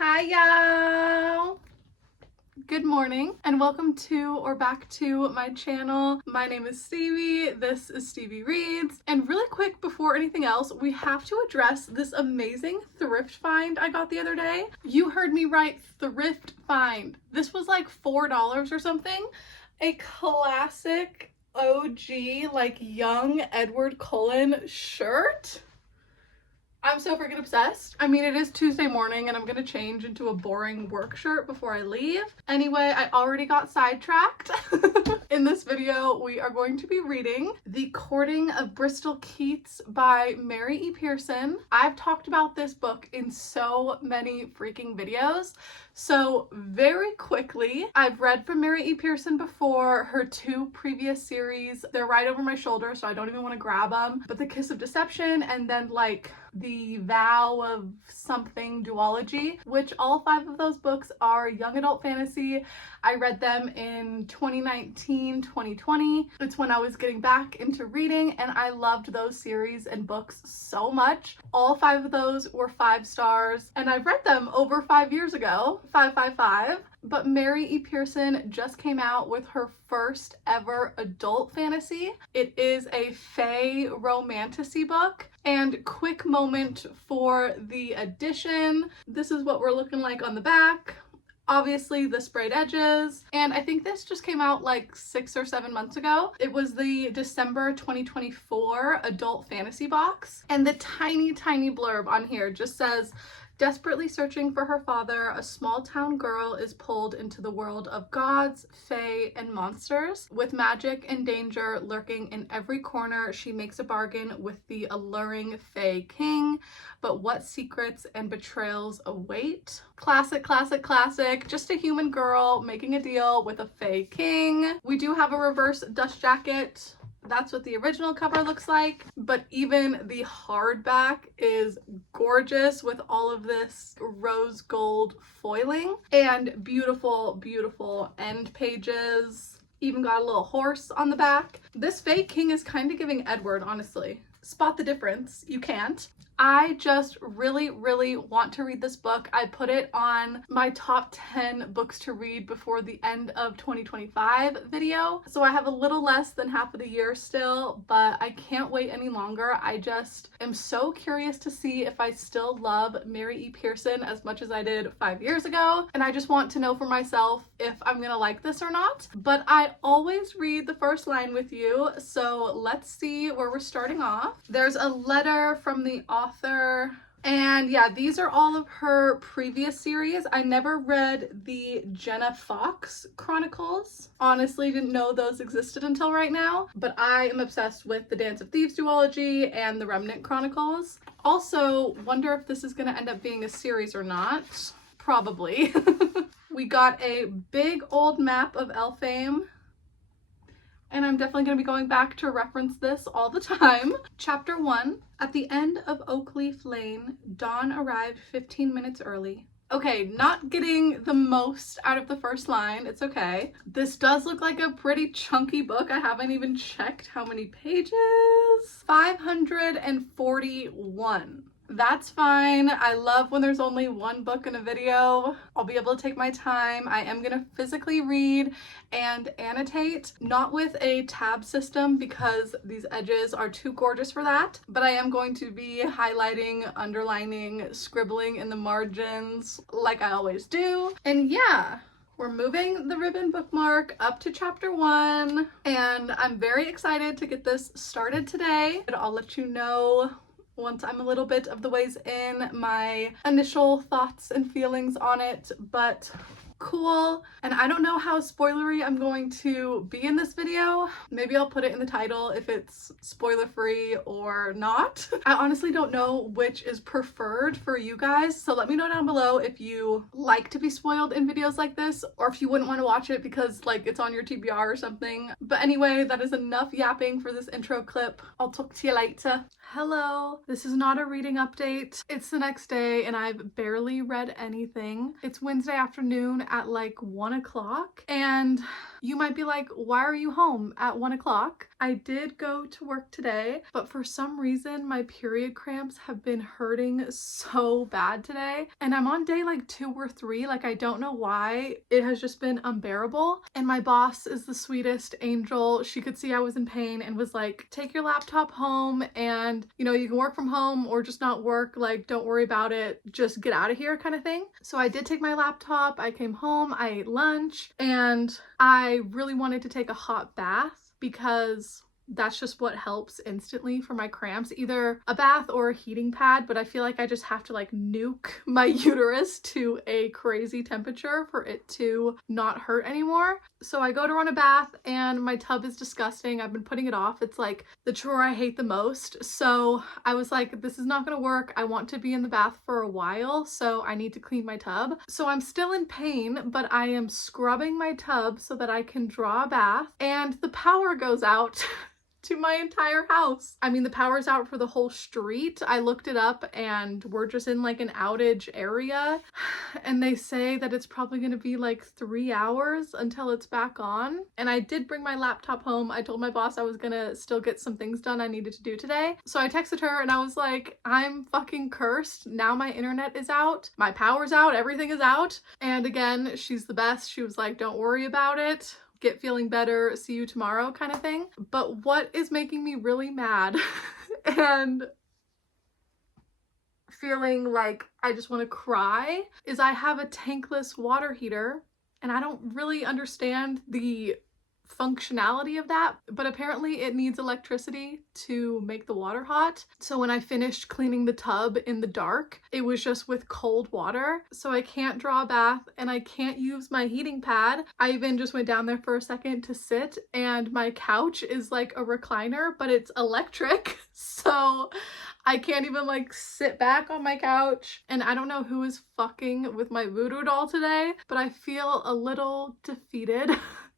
Hi y'all! Good morning and welcome to or back to my channel. My name is Stevie, this is Stevie Reads, and really quick before anything else, we have to address this amazing thrift find I got the other day. You heard me right, thrift find. This was like $4 or something. A classic OG like young Edward Cullen shirt. I'm so freaking obsessed. I mean, it is Tuesday morning and I'm gonna change into a boring work shirt before I leave. Anyway, I already got sidetracked. In this video, we are going to be reading The Courting of Bristol Keats by Mary E. Pearson. I've talked about this book in so many freaking videos. So very quickly, I've read from Mary E. Pearson before. Her two previous series, they're right over my shoulder, so I don't even want to grab them. But The Kiss of Deception and then like The Vow of Something duology, which all 5 of those books are young adult fantasy. I read them in 2019, 2020. It's when I was getting back into reading and I loved those series and books so much. All 5 of those were 5 stars and I've read them over 5 years ago, 555. But Mary E. Pearson just came out with her first ever adult fantasy. It is a fae romantasy book. And quick moment for the edition. This is what we're looking like on the back. Obviously the sprayed edges, and I think this just came out like 6 or 7 months ago. It was the December 2024 adult fantasy box, and the tiny blurb on here just says, desperately searching for her father, a small town girl is pulled into the world of gods, fae, and monsters. With magic and danger lurking in every corner, she makes a bargain with the alluring fae king. But what secrets and betrayals await? Classic, classic, classic. Just a human girl making a deal with a fae king. We do have a reverse dust jacket. That's what the original cover looks like, but even the hardback is gorgeous with all of this rose gold foiling and beautiful, beautiful end pages. Even got a little horse on the back. This fae king is kind of giving Edward, honestly. Spot the difference. You can't. I just really want to read this book. I put it on my top 10 books to read before the end of 2025 video. So I have a little less than half of the year still, but I can't wait any longer. I just am so curious to see if I still love Mary E. Pearson as much as I did 5 years ago. And I just want to know for myself if I'm gonna like this or not. But I always read the first line with you. So let's see where we're starting off. There's a letter from the author. And yeah, these are all of her previous series. I never read the Jenna Fox Chronicles. Honestly, didn't know those existed until right now, but I am obsessed with the Dance of Thieves duology and the Remnant Chronicles. Also, wonder if this is going to end up being a series or not. Probably. We got a big old map of Elfhame. And I'm definitely going to be going back to reference this all the time. Chapter 1. At the end of Oakleaf Lane, Dawn arrived 15 minutes early. Okay, not getting the most out of the first line. It's okay. This does look like a pretty chunky book. I haven't even checked how many pages. 541. That's fine. I love when there's only one book in a video. I'll be able to take my time. I am gonna physically read and annotate, not with a tab system because these edges are too gorgeous for that, but I am going to be highlighting, underlining, scribbling in the margins like I always do. And yeah, we're moving the ribbon bookmark up to chapter 1, and I'm very excited to get this started today. I'll let you know once I'm a little bit of the ways in my initial thoughts and feelings on it, but cool. And I don't know how spoilery I'm going to be in this video. Maybe I'll put it in the title if it's spoiler free or not. I honestly don't know which is preferred for you guys, so let me know down below if you like to be spoiled in videos like this or if you wouldn't want to watch it because like it's on your TBR or something. But anyway, that is enough yapping for this intro clip. I'll talk to you later. Hello, this is not a reading update. It's the next day and I've barely read anything. It's Wednesday afternoon at like 1 o'clock. And you might be like, why are you home at 1 o'clock? I did go to work today, but for some reason my period cramps have been hurting so bad today. And I'm on day like 2 or 3. Like, I don't know why. It has just been unbearable. And my boss is the sweetest angel. She could see I was in pain and was like, take your laptop home and, you know, you can work from home or just not work. Like, don't worry about it. Just get out of here kind of thing. So I did take my laptop. I came home, I ate lunch, and I really wanted to take a hot bath because that's just what helps instantly for my cramps, either a bath or a heating pad. But I feel like I just have to like nuke my uterus to a crazy temperature for it to not hurt anymore. So I go to run a bath and my tub is disgusting. I've been putting it off. It's like the chore I hate the most. So I was like, this is not gonna work. I want to be in the bath for a while, so I need to clean my tub. So I'm still in pain, but I am scrubbing my tub so that I can draw a bath, and the power goes out to my entire house. I mean, the power's out for the whole street. I looked it up and we're just in like an outage area, and they say that it's probably going to be like 3 hours until it's back on. And I did bring my laptop home. I told my boss I was gonna still get some things done I needed to do today. So I texted her and I was like, I'm fucking cursed. Now my internet is out, my power's out, everything is out. And again, she's the best. She was like, don't worry about it. Get feeling better, see you tomorrow kind of thing. But what is making me really mad and feeling like I just want to cry is I have a tankless water heater, and I don't really understand the functionality of that, but apparently it needs electricity to make the water hot. So when I finished cleaning the tub in the dark, it was just with cold water. So I can't draw a bath and I can't use my heating pad. I even just went down there for a second to sit, and my couch is like a recliner, but it's electric. So I can't even like sit back on my couch. And I don't know who is fucking with my voodoo doll today, but I feel a little defeated.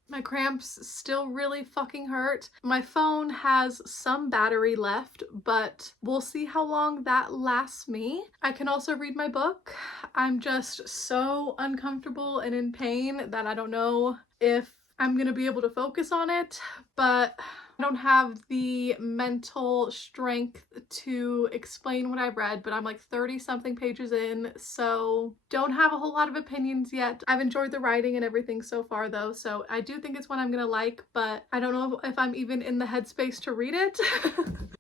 My cramps still really fucking hurt. My phone has some battery left, but we'll see how long that lasts me. I can also read my book. I'm just so uncomfortable and in pain that I don't know if I'm gonna be able to focus on it, but I don't have the mental strength to explain what I've read, but I'm like 30 something pages in, so don't have a whole lot of opinions yet. I've enjoyed the writing and everything so far though, so I do think it's one I'm gonna like, but I don't know if I'm even in the headspace to read it.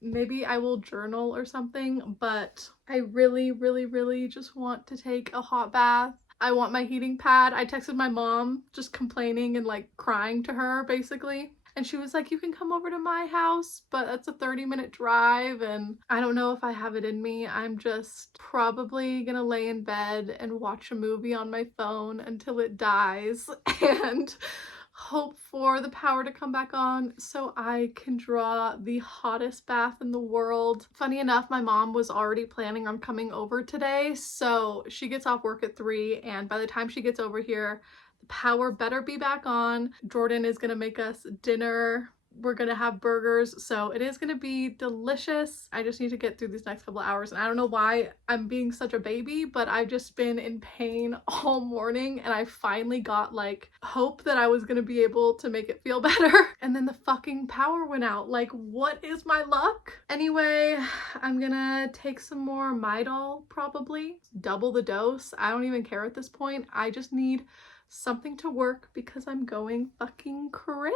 Maybe I will journal or something, but I really just want to take a hot bath. I want my heating pad. I texted my mom just complaining and like crying to her basically. And she was like, you can come over to my house, but that's a 30-minute drive. And I don't know if I have it in me. I'm just probably gonna lay in bed and watch a movie on my phone until it dies and hope for the power to come back on so I can draw the hottest bath in the world. Funny enough, my mom was already planning on coming over today. So she gets off work at 3, and by the time she gets over here, the power better be back on. Jordan is gonna make us dinner. We're gonna have burgers, so it is gonna be delicious. I just need to get through these next couple of hours, and I don't know why I'm being such a baby, but I've just been in pain all morning, and I finally got like hope that I was gonna be able to make it feel better. And then the fucking power went out. Like, what is my luck? Anyway, I'm gonna take some more Midol, probably double the dose. I don't even care at this point. I just need something to work because I'm going fucking crazy.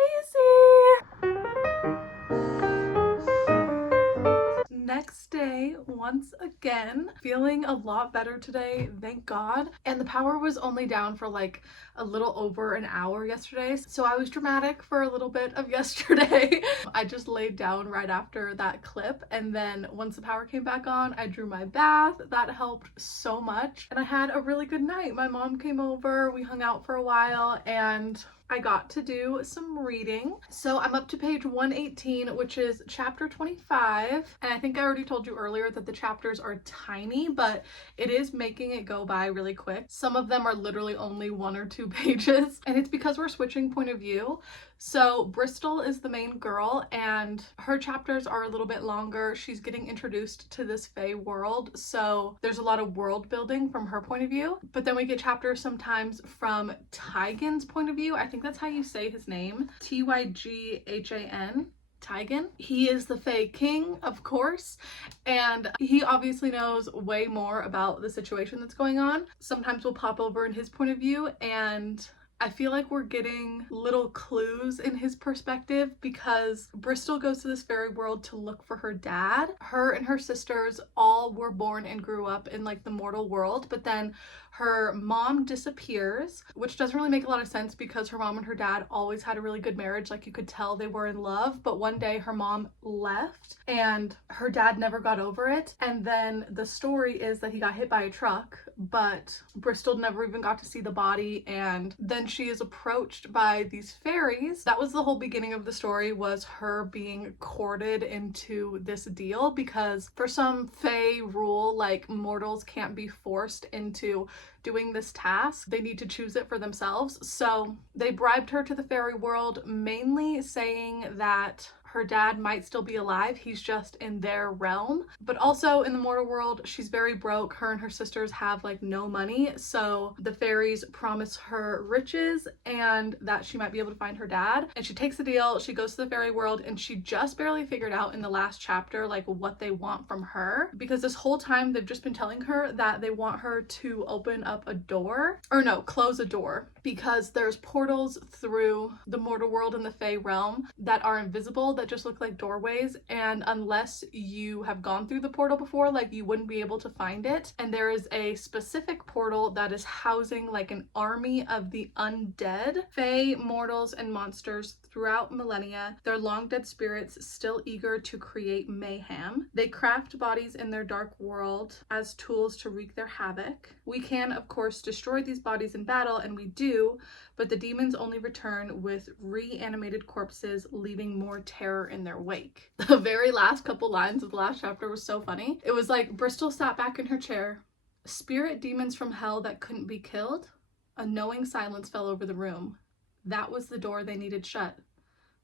Next day, once again, feeling a lot better today, thank God. And the power was only down for like a little over an hour yesterday, so I was dramatic for a little bit of yesterday. I just laid down right after that clip, and then once the power came back on, I drew my bath. That helped so much, and I had a really good night. My mom came over, we hung out for a while, and I got to do some reading. So I'm up to page 118, which is chapter 25. And I think I already told you earlier that the chapters are tiny, but it is making it go by really quick. Some of them are literally only 1 or 2 pages, and it's because we're switching point of view. So Bristol is the main girl, and her chapters are a little bit longer. She's getting introduced to this Fae world, so there's a lot of world building from her point of view. But then we get chapters sometimes from Tygan's point of view. I think that's how you say his name. Tyghan. Tygan. He is the Fae King, of course, and he obviously knows way more about the situation that's going on. Sometimes we'll pop over in his point of view, and I feel like we're getting little clues in his perspective because Bristol goes to this fairy world to look for her dad. Her and her sisters all were born and grew up in like the mortal world, but then her mom disappears, which doesn't really make a lot of sense because her mom and her dad always had a really good marriage. Like you could tell they were in love, but one day her mom left and her dad never got over it. And then the story is that he got hit by a truck, but Bristol never even got to see the body. And then she is approached by these fairies. That was the whole beginning of the story, was her being courted into this deal because for some Fae rule, like mortals can't be forced into doing this task. They need to choose it for themselves. So they bribed her to the fairy world, mainly saying that her dad might still be alive, he's just in their realm. But also in the mortal world, she's very broke. Her and her sisters have like no money, so the fairies promise her riches and that she might be able to find her dad. And she takes the deal, she goes to the fairy world, and she just barely figured out in the last chapter like what they want from her, because this whole time they've just been telling her that they want her to open up a door, or no, close a door, because there's portals through the mortal world and the Fae realm that are invisible, that just look like doorways, and unless you have gone through the portal before, like you wouldn't be able to find it. And there is a specific portal that is housing like an army of the undead, Fae, mortals, and monsters throughout millennia. They're long dead spirits still eager to create mayhem. They craft bodies in their dark world as tools to wreak their havoc. We can, of course, destroy these bodies in battle, and we do, but the demons only return with reanimated corpses, leaving more terror in their wake. The very last couple lines of the last chapter was so funny. It was like Bristol sat back in her chair. Spirit demons from hell that couldn't be killed? A knowing silence fell over the room. That was the door they needed shut.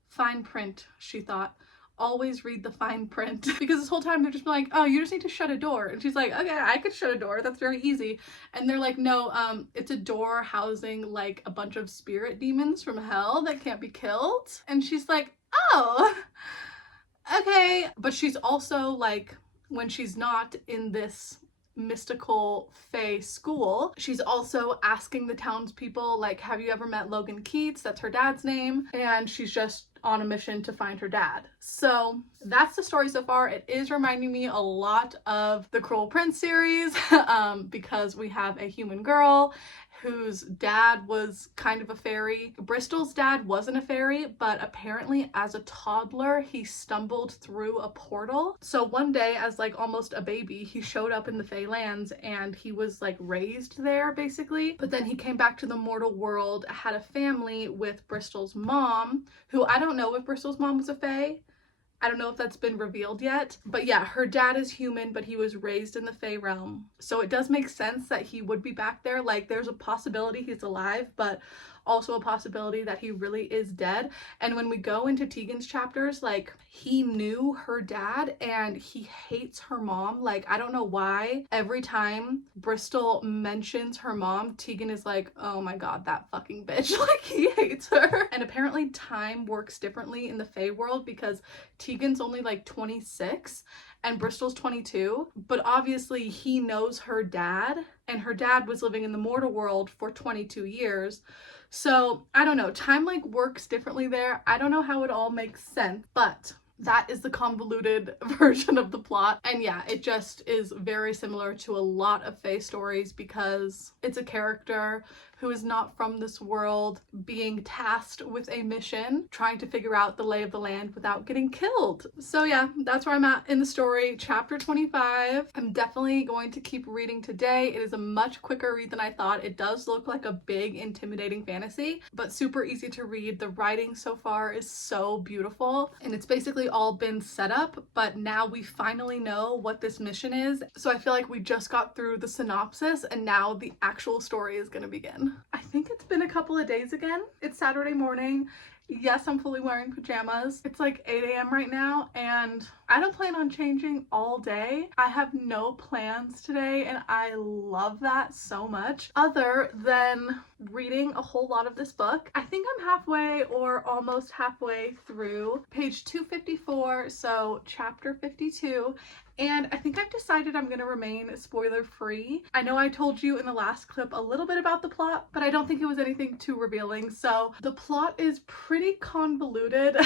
Fine print, she thought. Always read the fine print. Because this whole time they're just like, oh, you just need to shut a door. And she's like, okay, I could shut a door. That's very easy. And they're like, no, it's a door housing like a bunch of spirit demons from hell that can't be killed. And she's like, oh, okay. But she's also like, when she's not in this mystical Fae school, she's also asking the townspeople, like, have you ever met Logan Keats? That's her dad's name. And she's just on a mission to find her dad. So that's the story so far. It is reminding me a lot of the Cruel Prince series because we have a human girl whose dad was kind of a fairy. Bristol's dad wasn't a fairy, but apparently as a toddler he stumbled through a portal. So one day, as like almost a baby, he showed up in the Fae lands and he was like raised there basically. But then he came back to the mortal world, had a family with Bristol's mom, who I don't know if Bristol's mom was a Fae. I don't know if that's been revealed yet, but yeah, her dad is human, but he was raised in the Fae realm. So it does make sense that he would be back there. Like there's a possibility he's alive, but also a possibility that he really is dead. And when we go into Tegan's chapters, like he knew her dad and he hates her mom. Like I don't know why. Every time Bristol mentions her mom, Tegan is like, oh my god, that fucking bitch. Like he hates her. And apparently time works differently in the Fae world because Tegan's only like 26 and Bristol's 22, but obviously he knows her dad, and her dad was living in the mortal world for 22 years. So I don't know, time like works differently there. I don't know how it all makes sense, but that is the convoluted version of the plot. And yeah, it just is very similar to a lot of Fae stories because it's a character who is not from this world being tasked with a mission, trying to figure out the lay of the land without getting killed. So yeah, that's where I'm at in the story, chapter 25. I'm definitely going to keep reading today. It is a much quicker read than I thought. It does look like a big, intimidating fantasy, but super easy to read. The writing so far is so beautiful, and it's basically all been set up, but now we finally know what this mission is. So I feel like we just got through the synopsis, and now the actual story is gonna begin. I think it's been a couple of days again. It's Saturday morning. Yes, I'm fully wearing pajamas. It's like 8 a.m. right now and I don't plan on changing all day. I have no plans today and I love that so much, other than reading a whole lot of this book. I think I'm halfway or almost halfway through page 254, so chapter 52. And I think I've decided I'm going to remain spoiler free. I know I told you in the last clip a little bit about the plot, but I don't think it was anything too revealing. So the plot is pretty convoluted,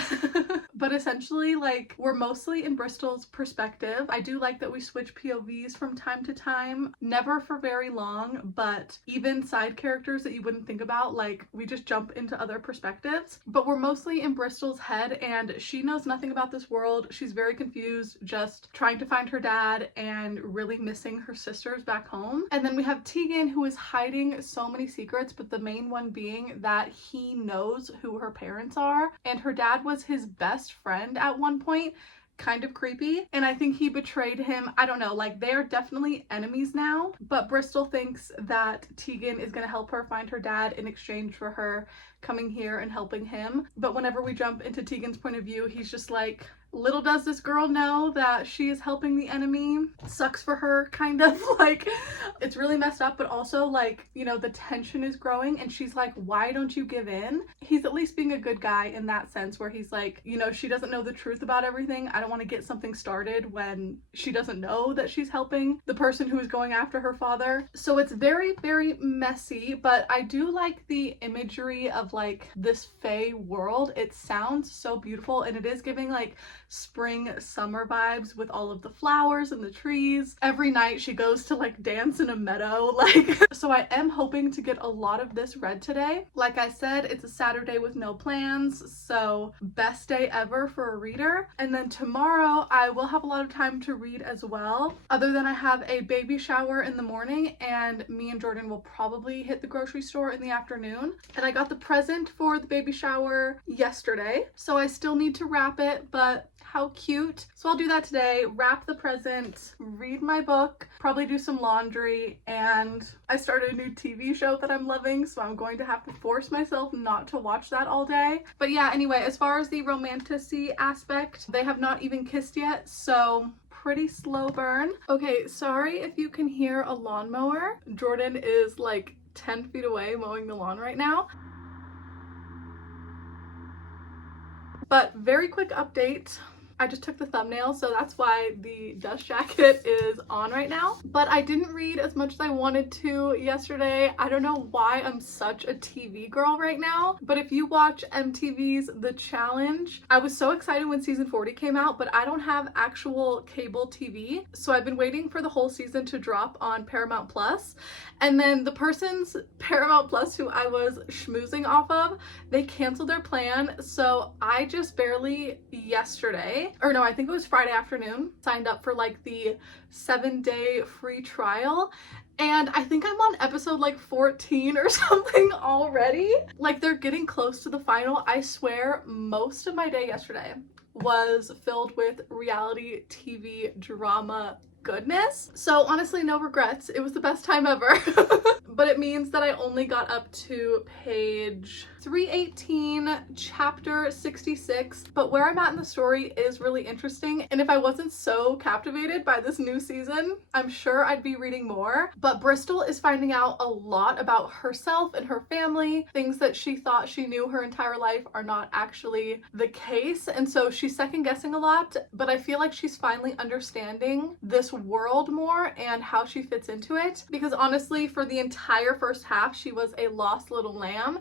but essentially like we're mostly in Bristol's perspective. I do like that we switch POVs from time to time, never for very long, but even side characters that you wouldn't think about, like we just jump into other perspectives. But we're mostly in Bristol's head and she knows nothing about this world. She's very confused, just trying to find her dad and really missing her sisters back home. And then we have Tegan, who is hiding so many secrets, but the main one being that he knows who her parents are and her dad was his best friend at one point. Kind of creepy, and I think he betrayed him. I don't know, like they're definitely enemies now, but Bristol thinks that Tegan is going to help her find her dad in exchange for her coming here and helping him. But whenever we jump into Tegan's point of view, he's just like, little does this girl know that she is helping the enemy. Sucks for her, kind of. Like, it's really messed up, but also like, you know, the tension is growing and she's like, why don't you give in? He's at least being a good guy in that sense where he's like, you know, she doesn't know the truth about everything. I don't want to get something started when she doesn't know that she's helping the person who is going after her father. So it's very, very messy, but I do like the imagery of like this fae world. It sounds so beautiful and it is giving like spring summer vibes with all of the flowers and the trees. Every night she goes to like dance in a meadow, like so I am hoping to get a lot of this read today. Like I said, it's a Saturday with no plans, so best day ever for a reader. And then tomorrow I will have a lot of time to read as well, other than I have a baby shower in the morning and me and Jordan will probably hit the grocery store in the afternoon. And I got the present for the baby shower yesterday, so I still need to wrap it, but how cute. So I'll do that today, wrap the present, read my book, probably do some laundry, and I started a new TV show that I'm loving, so I'm going to have to force myself not to watch that all day. But yeah, anyway, as far as the romantic-y aspect, they have not even kissed yet, so pretty slow burn. Okay, sorry if you can hear a lawnmower. Jordan is like 10 feet away mowing the lawn right now. But very quick update. I just took the thumbnail, so that's why the dust jacket is on right now. But I didn't read as much as I wanted to yesterday. I don't know why I'm such a TV girl right now, but if you watch MTV's The Challenge, I was so excited when season 40 came out, but I don't have actual cable TV, so I've been waiting for the whole season to drop on Paramount Plus. And then the person's Paramount Plus who I was schmoozing off of, they canceled their plan, so I just barely yesterday, or no, I think it was Friday afternoon, signed up for like the 7-day free trial. And I think I'm on episode like 14 or something already. Like they're getting close to the final. I swear most of my day yesterday was filled with reality TV drama goodness. So honestly, no regrets. It was the best time ever. But it means that I only got up to page 318, chapter 66. But where I'm at in the story is really interesting. And if I wasn't so captivated by this new season, I'm sure I'd be reading more. But Bristol is finding out a lot about herself and her family. Things that she thought she knew her entire life are not actually the case. And so she's second guessing a lot. But I feel like she's finally understanding this world more and how she fits into it. Because honestly, for the entire first half, she was a lost little lamb.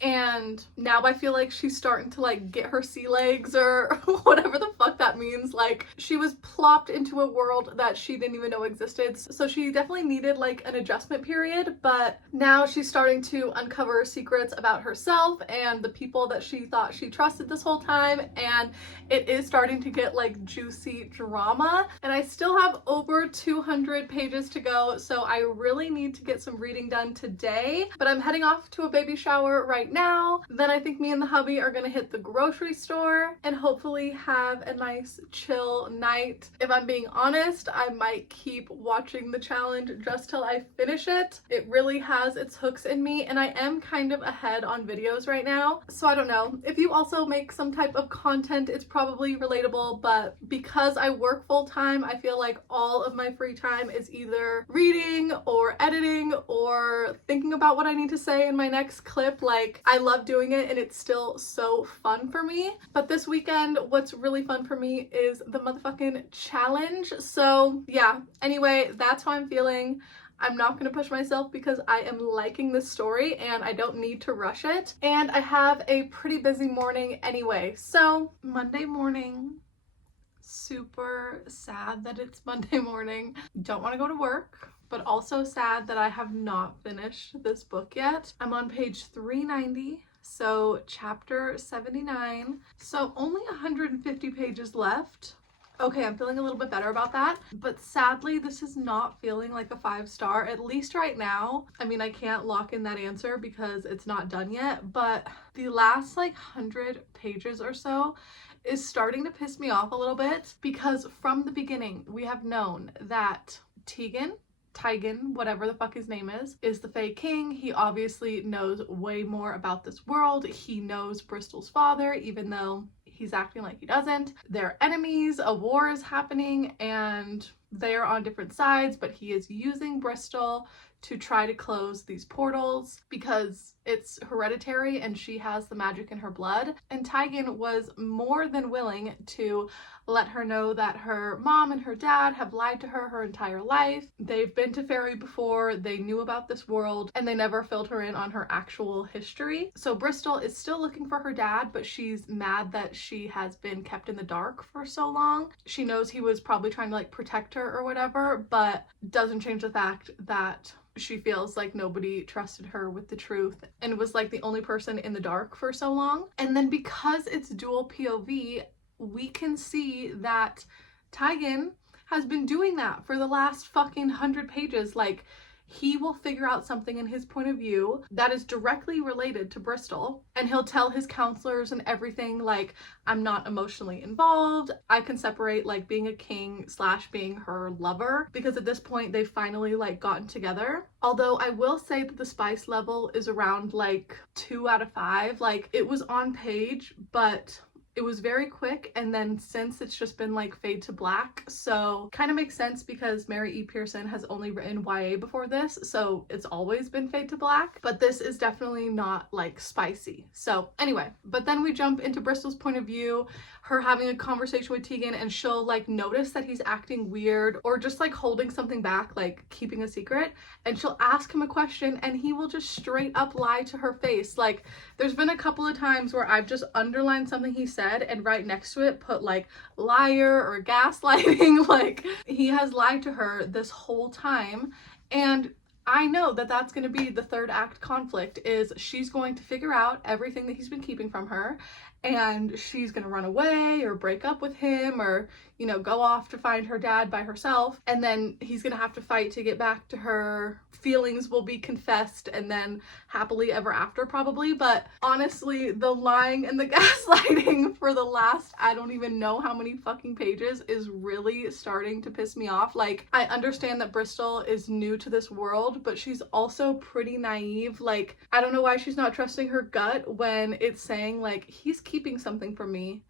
And now I feel like she's starting to like get her sea legs or whatever the fuck that means. Like she was plopped into a world that she didn't even know existed. So she definitely needed like an adjustment period, but now she's starting to uncover secrets about herself and the people that she thought she trusted this whole time. And it is starting to get like juicy drama. And I still have over 200 pages to go. So I really need to get some reading done today, but I'm heading off to a baby shower right right now. Then I think me and the hubby are gonna hit the grocery store and hopefully have a nice chill night. If I'm being honest, I might keep watching the challenge just till I finish it. It really has its hooks in me, and I am kind of ahead on videos right now. So I don't know. If you also make some type of content, it's probably relatable, but because I work full time, I feel like all of my free time is either reading or editing or thinking about what I need to say in my next clip. Like, I love doing it and it's still so fun for me. But this weekend, what's really fun for me is the motherfucking challenge. So yeah, anyway, that's how I'm feeling. I'm not going to push myself because I am liking this story and I don't need to rush it. And I have a pretty busy morning anyway. So Monday morning, super sad that it's Monday morning. Don't want to go to work, but also sad that I have not finished this book yet. I'm on page 390. So chapter 79. So only 150 pages left. Okay, I'm feeling a little bit better about that, but sadly this is not feeling like a 5-star, at least right now. I mean, I can't lock in that answer because it's not done yet, but the last like 100 pages or so is starting to piss me off a little bit, because from the beginning we have known that Tigan, whatever the fuck his name is the Fae King. He obviously knows way more about this world. He knows Bristol's father, even though he's acting like he doesn't. They're enemies, a war is happening, and they are on different sides, but he is using Bristol to try to close these portals because it's hereditary and she has the magic in her blood. And Tigan was more than willing to let her know that her mom and her dad have lied to her entire life. They've been to Fairy before, they knew about this world, and they never filled her in on her actual history. So Bristol is still looking for her dad, but she's mad that she has been kept in the dark for so long. She knows he was probably trying to like protect her or whatever, but doesn't change the fact that she feels like nobody trusted her with the truth and was like the only person in the dark for so long. And then because it's dual POV, we can see that Tigan has been doing that for the last fucking 100 pages. Like, he will figure out something in his point of view that is directly related to Bristol, and he'll tell his counselors and everything, like, I'm not emotionally involved. I can separate like being a king / being her lover, because at this point they've finally like gotten together. Although I will say that the spice level is around like 2 out of 5. Like, it was on page, but it was very quick, and then since it's just been like fade to black, so kind of makes sense because Mary E. Pearson has only written YA before this, so it's always been fade to black, but this is definitely not like spicy. So anyway, but then we jump into Bristol's point of view, her having a conversation with Tigan, and she'll like notice that he's acting weird or just like holding something back, like keeping a secret, and she'll ask him a question and he will just straight up lie to her face. Like, there's been a couple of times where I've just underlined something he said and right next to it put like liar or gaslighting. Like, he has lied to her this whole time, and I know that that's going to be the third act conflict, is she's going to figure out everything that he's been keeping from her, and she's going to run away or break up with him, or, you know, go off to find her dad by herself, and then he's going to have to fight to get back to her. Feelings will be confessed, and then happily ever after probably. But honestly, the lying and the gaslighting for the last, I don't even know how many fucking pages, is really starting to piss me off. Like, I understand that Bristol is new to this world, but she's also pretty naive. Like, I don't know why she's not trusting her gut when it's saying like, he's keeping something from me,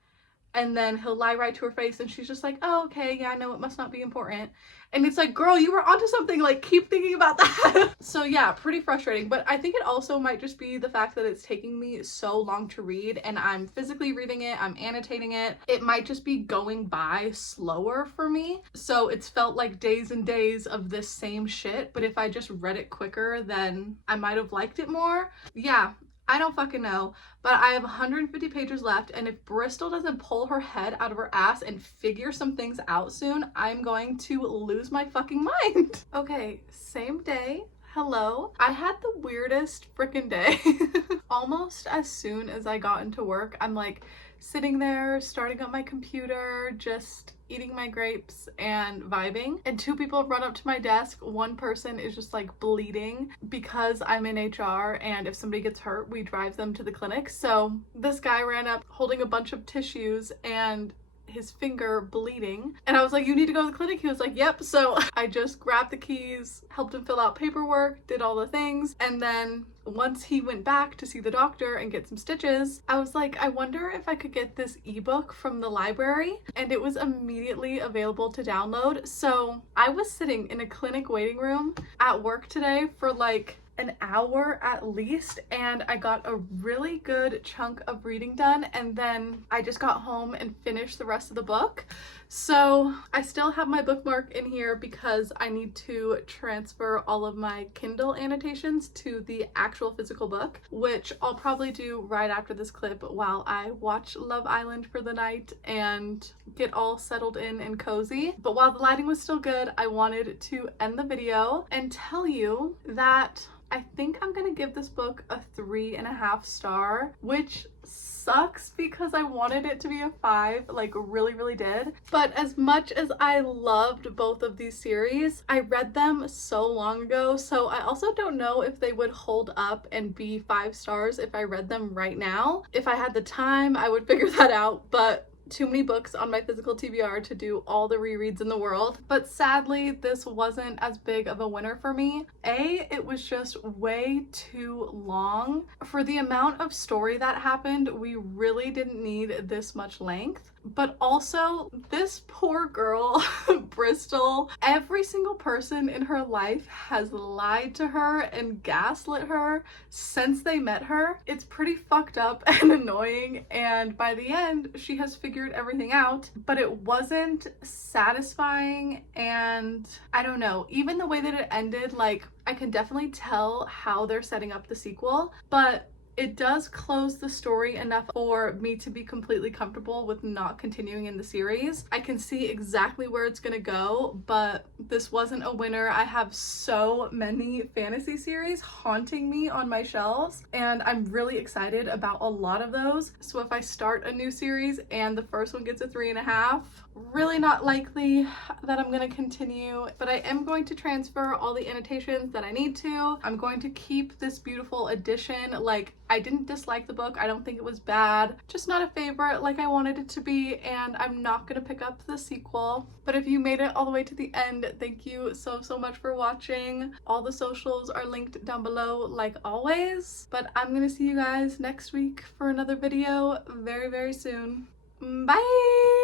and then he'll lie right to her face and she's just like, oh, okay, yeah, I know, it must not be important. And it's like, girl, you were onto something, like, keep thinking about that. So yeah, pretty frustrating. But I think it also might just be the fact that it's taking me so long to read, and I'm physically reading it, I'm annotating it. It might just be going by slower for me. So it's felt like days and days of this same shit, but if I just read it quicker, then I might have liked it more. Yeah, I don't fucking know, but I have 150 pages left, and if Bristol doesn't pull her head out of her ass and figure some things out soon, I'm going to lose my fucking mind. Okay, same day. Hello. I had the weirdest freaking day. Almost as soon as I got into work, I'm like sitting there, starting up my computer, just eating my grapes and vibing, and two people run up to my desk. One person is just like bleeding because I'm in HR, and if somebody gets hurt, we drive them to the clinic. So this guy ran up holding a bunch of tissues and his finger bleeding, and I was like, you need to go to the clinic. He was like, yep. So I just grabbed the keys, helped him fill out paperwork, did all the things, and then once he went back to see the doctor and get some stitches, I was like, I wonder if I could get this ebook from the library, and it was immediately available to download. So I was sitting in a clinic waiting room at work today for like an hour at least, and I got a really good chunk of reading done, and then I just got home and finished the rest of the book. So I still have my bookmark in here because I need to transfer all of my Kindle annotations to the actual physical book, which I'll probably do right after this clip while I watch Love Island for the night and get all settled in and cozy. But while the lighting was still good, I wanted to end the video and tell you that I think I'm gonna give this book a 3.5 star, which sucks because I wanted it to be a 5, like really did. But as much as I loved both of these series, I read them so long ago, so I also don't know if they would hold up and be 5 stars if I read them right now. If I had the time, I would figure that out, but too many books on my physical TBR to do all the rereads in the world. But sadly, this wasn't as big of a winner for me. It was just way too long. For the amount of story that happened, we really didn't need this much length. But also, this poor girl, Bristol, every single person in her life has lied to her and gaslit her since they met her. It's pretty fucked up and annoying, and by the end, she has figured everything out, but it wasn't satisfying, and I don't know, even the way that it ended, like, I can definitely tell how they're setting up the sequel, but it does close the story enough for me to be completely comfortable with not continuing in the series. I can see exactly where it's gonna go, but this wasn't a winner. I have so many fantasy series haunting me on my shelves, and I'm really excited about a lot of those. So if I start a new series and the first one gets a 3.5, really not likely that I'm gonna continue, but I am going to transfer all the annotations that I need to. I'm going to keep this beautiful edition. Like, I didn't dislike the book. I don't think it was bad, just not a favorite like I wanted it to be, and I'm not gonna pick up the sequel. But if you made it all the way to the end, thank you so much for watching. All the socials are linked down below like always, but I'm gonna see you guys next week for another video very soon. Bye!